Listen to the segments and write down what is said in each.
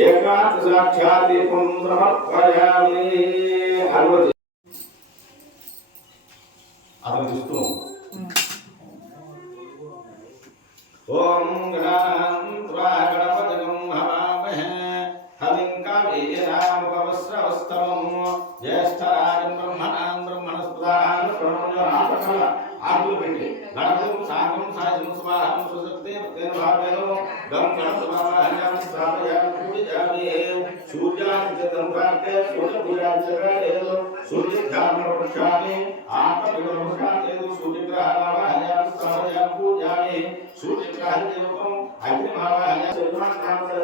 ఏకాంత సాక్షాదీపం సమర్పయామి అరవది అతను చూస్తూ ఓం స్థాపయామి పూజయామి సూర్యాన్ని చిత్తం ప్రాప్తే సూర్య పూజాచరేదో సూర్య ధ్యానం వృక్షామి ఆత్మవిగ్రహాన్ని సూర్యగ్రహాన్ని స్థాపయామి పూజయామి సూర్యగ్రహాన్ని దేవకం అగ్నిమావాహ్య శరీరాన్ని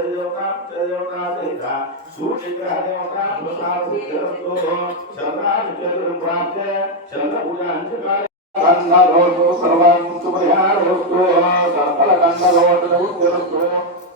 దేవతా దేవతా సహిత సూర్యగ్రహదేవతా ప్రసాదిస్తూ శరణాది చతురం ప్రాప్తే చంద్ర పూజాంచకాలే కందరోటు సర్వాంతు పరిహారోస్తు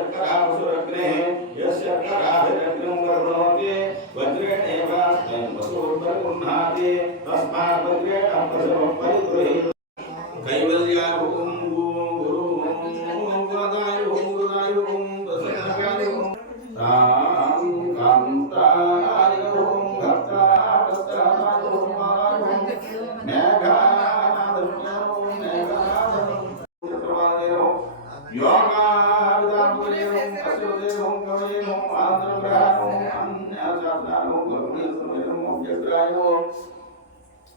शर्करासुरग्ने यशर्कराभिरग्नं वर्धनोति वज्रेणैवास्तं वसुर्वगुह्णाति तस्मात् वज्रेण प्रसवं परिगृहीत कैवल्याभूम्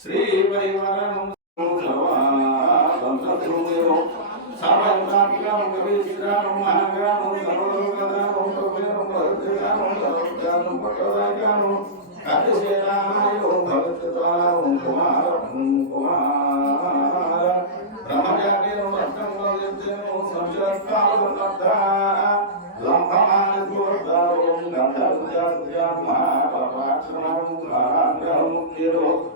శ్రీ పరివారం శృంఖలానందమోదనాలకారం జాగ్రత్తాకారం ప్రజ్ఞానం రామోకారం ప్రజాపతిం వామలేశ్వరం కేసరిత్రం క్షేత్రం నివారణం మంజానం ప్రముఖానం తలసిన సాలు కలిగేను శతకోటి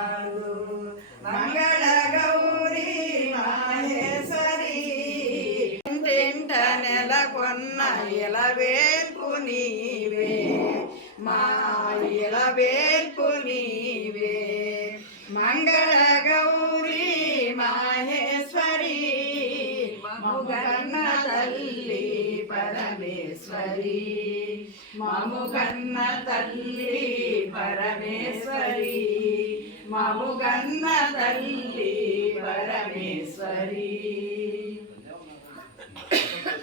కొన్న ఇలవేల్పు నీవే. మా ఇలవేల్పు నీవే. మంగళ గౌరీ మాహేశ్వరి మముగన్న తల్లి పరమేశ్వరి. మముగన్న తల్లి పరమేశ్వరి మముగన్న తల్లి పరమేశ్వరి.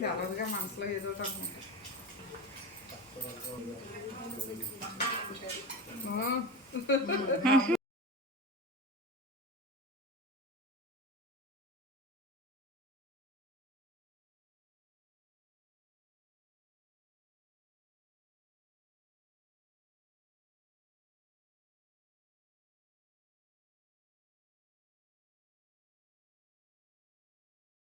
తెలదుగా మనసులో ఏదో అనుకుంటా.